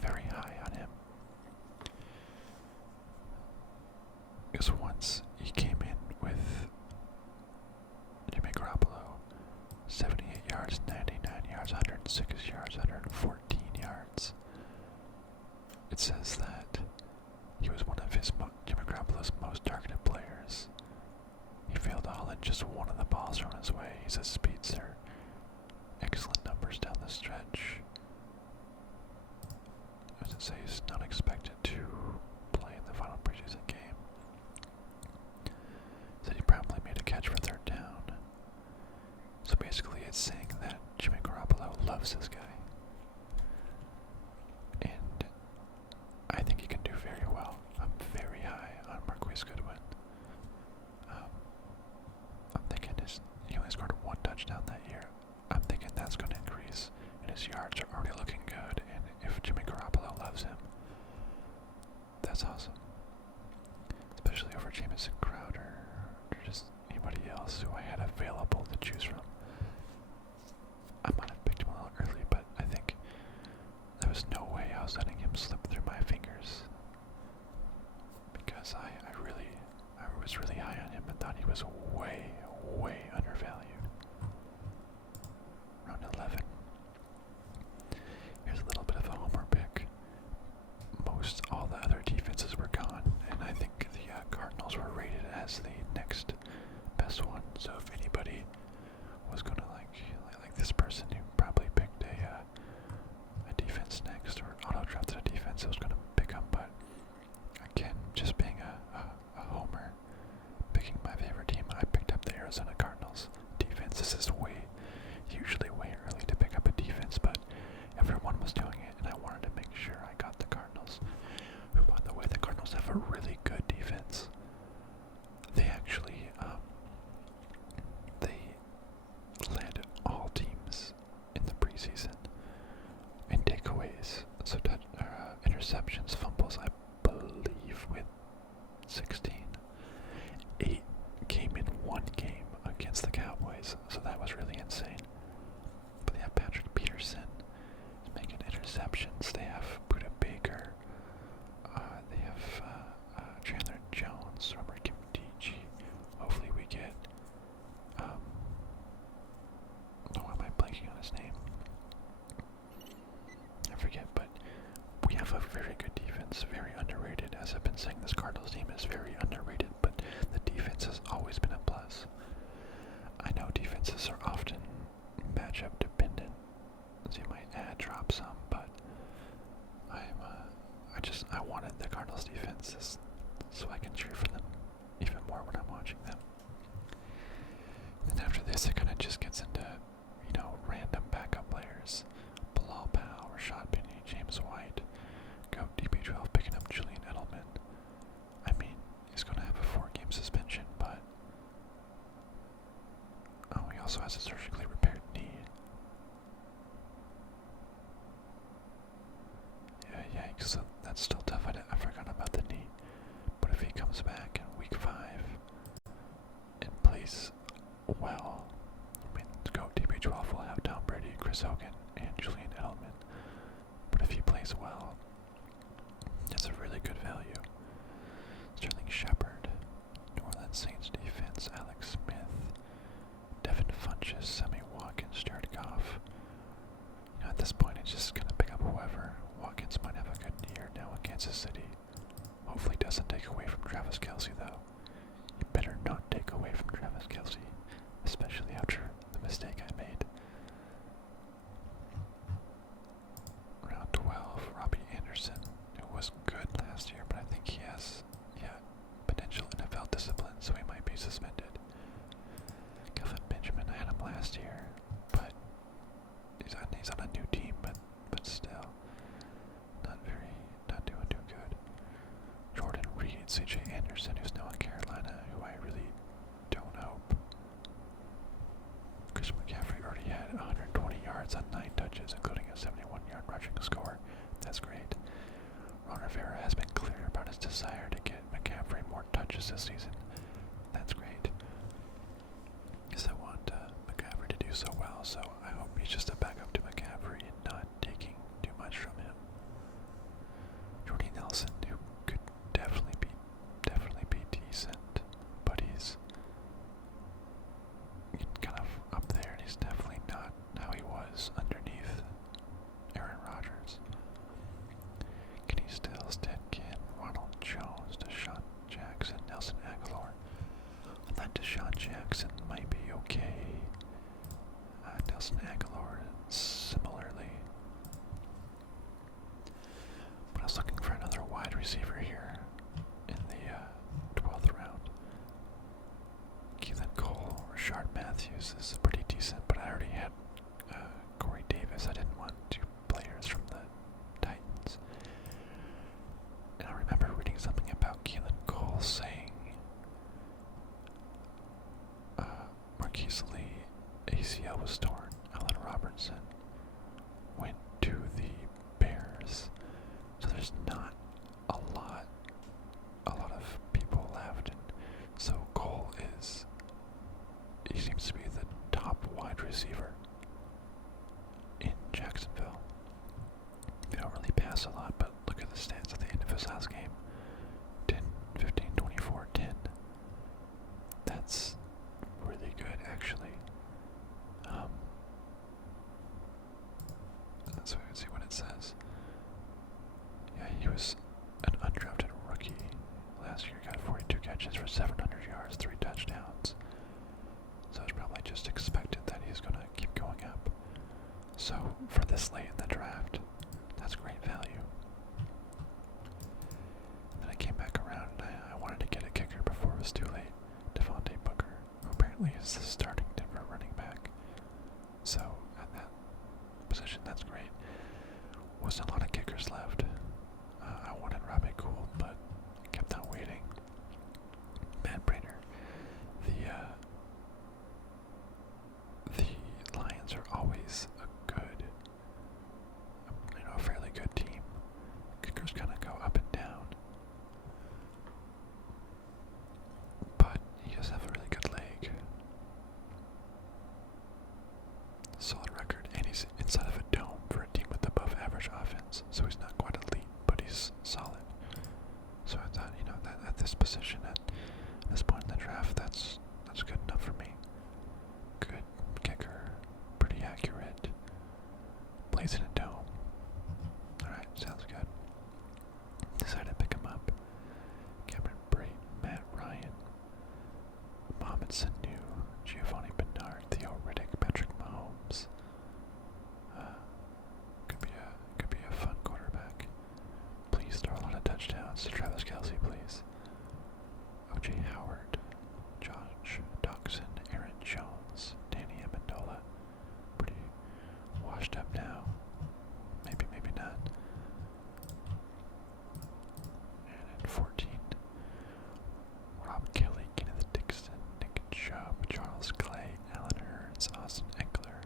very high on him. Because once he came in with Jimmy Garoppolo, 78 yards, 99 yards, 106 yards, 114 yards. It says that he was one of Jimmy Garoppolo's most targeted players. He failed to haul in just one of the balls thrown his way. He's a speedster. loves this guy. And I think he can do very well. I'm very high on Marquise Goodwin. I'm thinking he only scored one touchdown that year. I'm thinking that's going to increase, and his yards are already looking good, and if Jimmy Garoppolo loves him, that's awesome. Especially over Jamison Crowder, or just anybody else who I had available to choose from. I might have picked him a little early, but I think there was no way I was letting him slip through my fingers. Because I was really high on him and thought he was way, way undervalued. Round 11. Here's a little bit of a homer pick. Most all the other defenses were gone, and I think the Cardinals were rated as the next best one. So if anybody was gonna like this person who probably picked a defense next or auto drafted a defense, I was gonna pick him. But again, just being a homer, picking my favorite team, I picked up the Arizona Cardinals defense. This is usually way early to pick up a defense, but everyone was doing it, and I wanted to make sure I got the Cardinals. Who, by the way, the Cardinals have a really good defense. They actually, they led all teams in the preseason in takeaways, so interceptions, fumbles, I believe, with 16. 8 came in one game against the Cowboys, so that was really insane. But they have Patrick Peterson is making interceptions. They have Buda Baker. They have Chandler Jones, Robert Kimdichi. Hopefully we get, why am I blanking on his name? I forget, but we have a very good defense, very underrated. As I've been saying, this Cardinals team is very underrated, but the defense has always been a plus. I know defenses are often matchup dependent, so you might drop some, but I wanted the Cardinals defense so I can cheer for them even more when I'm watching them. And after this, it kind of just gets into, random backup players. Bilal Powell, Rashad Penny, James White, go DB12 picking up Julian Edelman. I mean, he's going to have a 4-game suspension, but he also has a surgically repaired knee. Yeah, yikes, so that's still tough. I forgot about the knee. But if he comes back in week 5 and plays well, I mean, go DB12 will have Tom Brady, Chris Hogan, and Julian Edelman. But if he plays well, that's a really good value. Sterling Shepard, New Orleans Saints defense, Alex Smith, Devin Funchess, Sammy Watkins, Jared Goff. At this point, it's just going to pick up whoever. Watkins might have a good year now in Kansas City. Hopefully doesn't take away from Travis Kelce, though. You better not take away from Travis Kelce, especially after the mistake I made. Round 12, Robbie Anderson, who was good last year, but I think he has, potential NFL discipline, so he might be suspended. Kelvin Benjamin, I had him last year, but he's on a new team, but still, not doing too good. Jordan Reed, C.J. Anderson, who's now in Carolina, who I really don't hope. Chris McCaffrey already had 120 yards on 9 touches, including a 71-yard rushing score. That's great. Ron Rivera has been clear about his desire to get McCaffrey more touches this season. That's great. Because I want McCaffrey to do so well, so I hope he's just a backup to McCaffrey and not taking too much from him. Jordy Nelson, who could definitely beat So let's see what it says. Yeah, he was an undrafted rookie. Last year got 42 catches for 700 yards, 3 touchdowns. So it's probably just expected that he's going to keep going up. So for this late in the draft, that's great value. Then I came back around and I wanted to get a kicker before it was too late. Devontae Booker, who apparently is the starting Denver running back. So at that position, that's great. Wasn't a lot of kickers left. I wanted Robbie Gould, but kept on waiting. Matt Prater. The Lions are always a good, a fairly good team. Kickers kind of go up and down, but he does have a really good leg. Solid record, and he's inside of a dome for a team with above average offense, so he's not quite elite, but he's solid. So I thought, that at this position, at this point in the draft, that's good enough for me. Good kicker, pretty accurate, plays in a dome. Alright, sounds good. Decided to pick him up. Cameron Brate, Matt Ryan, Mohamed Sanu, Giovanni Bernard, Theo Riddick, Patrick Mahomes. Could be a fun quarterback. Please throw a lot of touchdowns to Travis Kelce, please. O.J. Howard, Josh Doxson, Aaron Jones, Danny Amendola. Pretty washed up now. Maybe not. And at 14, Rob Kelly, Kenneth Dixon, Nick Chubb, Charles Clay, Alan Hurns, Austin Eckler,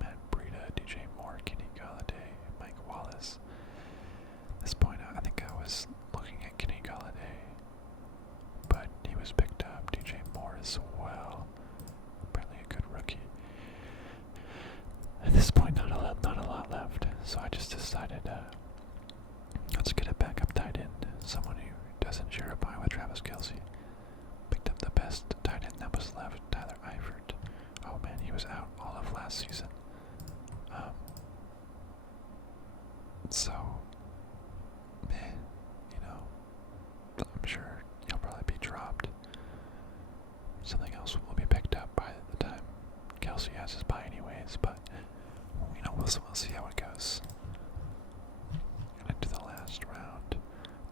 Matt Breida, DJ Moore, Kenny Galladay, Mike Wallace. At this point, I think I was looking at Kenny Galladay, but he was picked up. DJ Moore as well. Apparently a good rookie. At this point, not a lot left, so I just decided, let's get a backup tight end, someone who doesn't share a pie with Travis Kelce. Picked up the best tight end that was left, Tyler Eifert. Oh man, he was out all of last season. So, I'm sure he'll probably be dropped. Something else will be picked up by the time Kelce has his bye anyways, but, we'll see how it goes. And into the last round,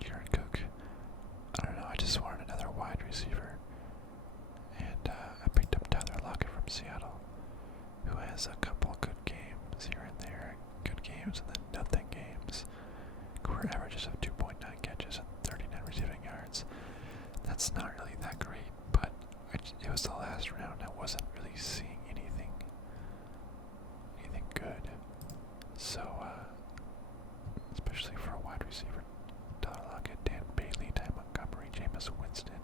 Jared Cook. I don't know, I just wanted another wide receiver. And I picked up Tyler Lockett from Seattle, who has a couple good games here and there. Good games and then nothing games. Career averages of 2.9 catches and 39 receiving yards. That's not really that great, but it was the last round. I wasn't really seeing anything good. So, especially for a wide receiver, Tyler Lockett, Dan Bailey, Ty Montgomery, Jameis Winston,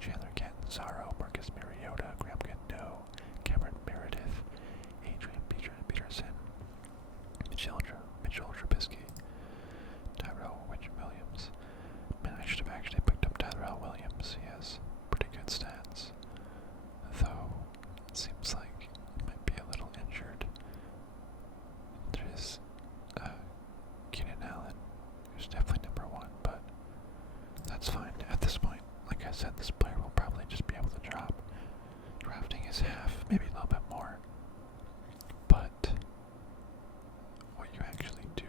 Chandler Catanzaro, Marcus Mariota, Graham Gano, Cameron Meredith, Adrian Peterson, Mitchell Trubisky, Tyrell Williams. Man, I should have actually picked up Tyrell Williams. He has pretty good stats, though it seems like he might be a little injured. There's Keenan Allen, who's definitely number 1, but that's fine. At this point, like I said, this player will probably just be able to drop. Drafting is half, maybe a little bit more. But what you actually do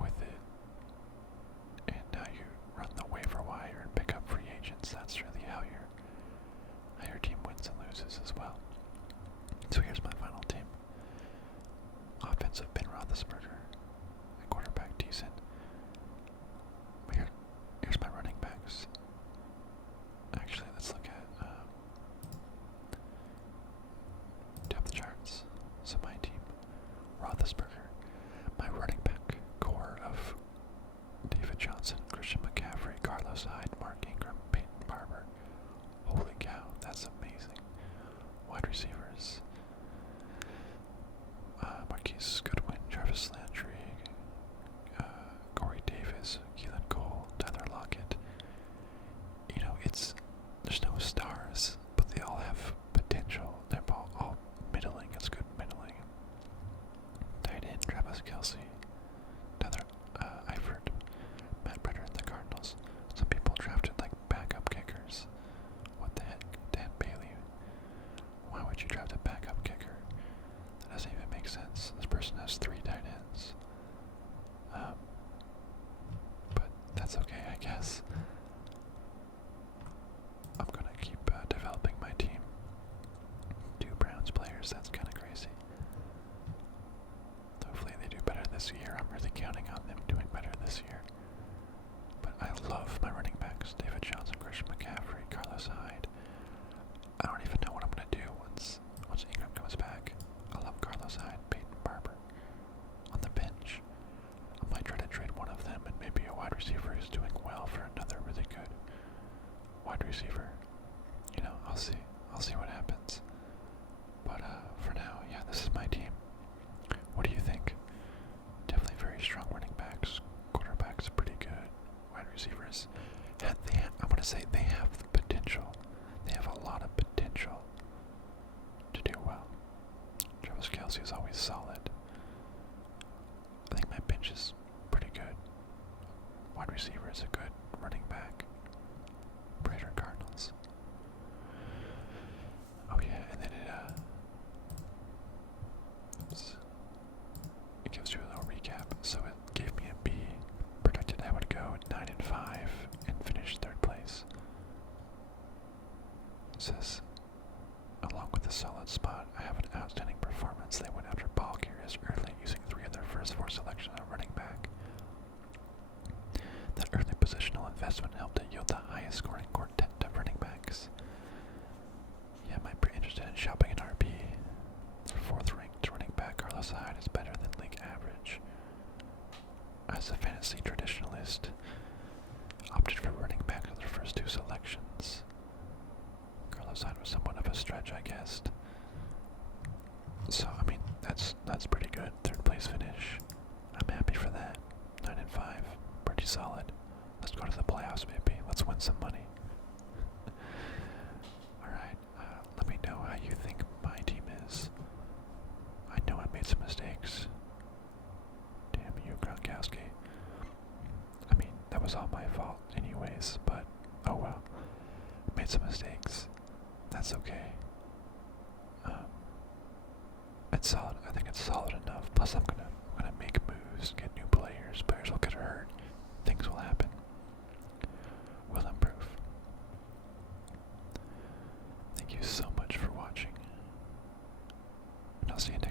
with it and how you run the waiver wire and pick up free agents, that's really how your team wins and loses as well. So here's my final team. Offensive, Ben Roethlisberger. At quarterback, decent. Here's my running backs. Actually, let's look at depth charts. So my team, Roethlisberger. My running back core of David Johnson, Christian McCaffrey, Carlos Hyde, Mark Ingram, Peyton Barber. Holy cow, that's amazing. Wide receivers. Marquise Goodwin, Jarvis Landry, Corey Davis, Keelan Cole, Tyler Lockett. There's no stars, but they all have potential. They're all middling. It's good middling. Tight end, Travis Kelce. this year. I'm really counting on them doing better this year. But I love my running backs. David Johnson, Christian McCaffrey, Carlos Hyde. I don't even know what I'm going to do once Ingram comes back. I love Carlos Hyde, Peyton Barber. On the bench, I might try to trade one of them and maybe a wide receiver who's doing well for another really good wide receiver. You know, I'll see. I'll see what happens. But for now, yeah, this is my team. What do you think? Definitely very strong running backs. Quarterbacks pretty good. Wide receivers. And I'm going to say they have the potential. They have a lot of potential to do well. Travis Kelce is always solid. I think my bench is pretty good. Wide receiver is a good running back. Raider Cardinals. Oh yeah, and then it gives you a little recap. So it gave me a B. Predicted I would go 9-5 and finish third place. It says, along with a solid spot, I have an outstanding performance. They went after ball carriers early, using 3 of their first 4 selections at running back. That early positional investment helped to yield the highest scoring quartet of running backs. Yeah, I might be interested in shopping an RB. Their 4th ranked running back, Carlos Hyde, is better than league average. As a fantasy traditionalist, opted for running back in their first 2 selections. Carlos Hyde was somewhat of a stretch, I guess. So, I mean, that's pretty good. 3rd place finish. I'm happy for that. 9-5. Pretty solid. Let's go to the playoffs, baby. Let's win some money. Alright, let me know how you think my team is. I know I made some mistakes. Damn you, Gronkowski. I mean, that was all my fault anyways, but oh well. Made some mistakes. That's okay. It's solid. I think it's solid enough. Plus, I'm gonna make moves, get new players. Players will get hurt. Things will happen. We'll improve. Thank you so much for watching, and I'll see you next time.